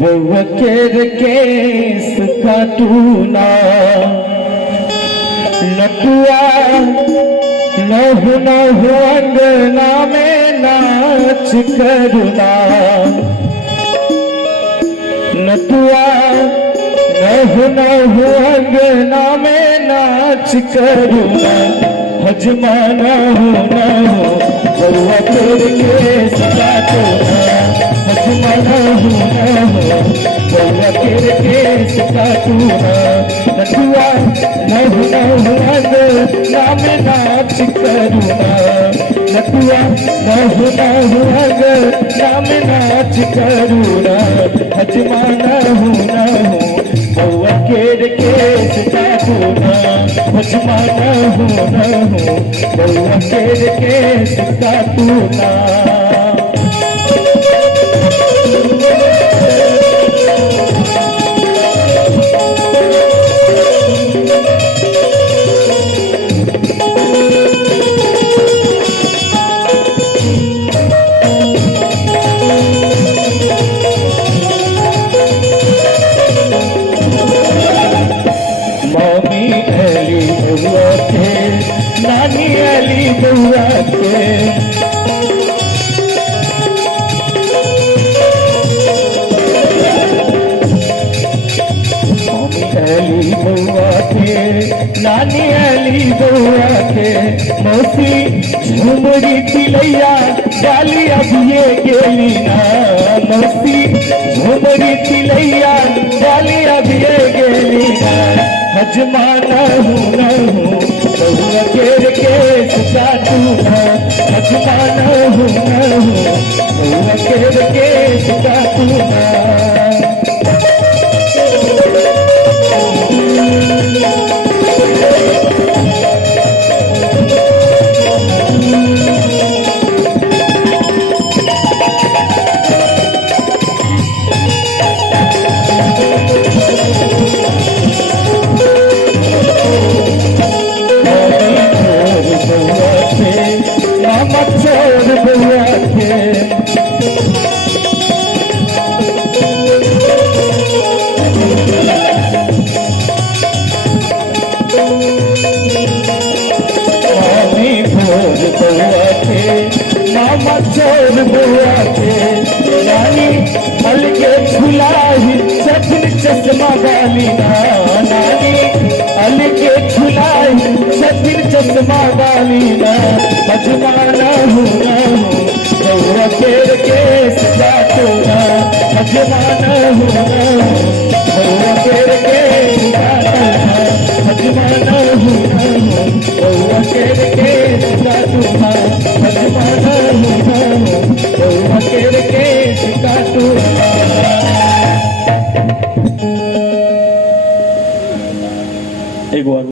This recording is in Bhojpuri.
बउकेर केस काटूना नटुआ लहु नहु अंगना में नाच करुना नटुआ लहु नहु अंगना में नाच करुना हजमाना हो न हो बउकेर केस काटूना हजमाना हो न हो बउकेर केस काटूना नटुआ लहु नहु अंगना में नाच करुना नटुआ लहु नहु अंगना में नाच करुना हजमाना हो न हो बउकेर केस काटूना हजमाना हो न हो बउकेर केस काटूना नानी अली बउआ के मम्मी अली बउआ के नानी अली बउआ के मौसी झुमरी तिलैया डाली अब ये गेली ना मौसी झुमरी तिलैया डाली अब ये गेली ना हजमाना हूँ न हूँ बउकेर केस काटूना हजमाना हूँ न हूँ बउकेर केस काटूना चोर बुआ के नानी अलगे झुलाई सपन चश्मा वाली नानी अलगे झुलाई सपन चश्मा वाली ना हजमाना हूँ न हूँ बउकेर केस काटूना हजमाना हूँ न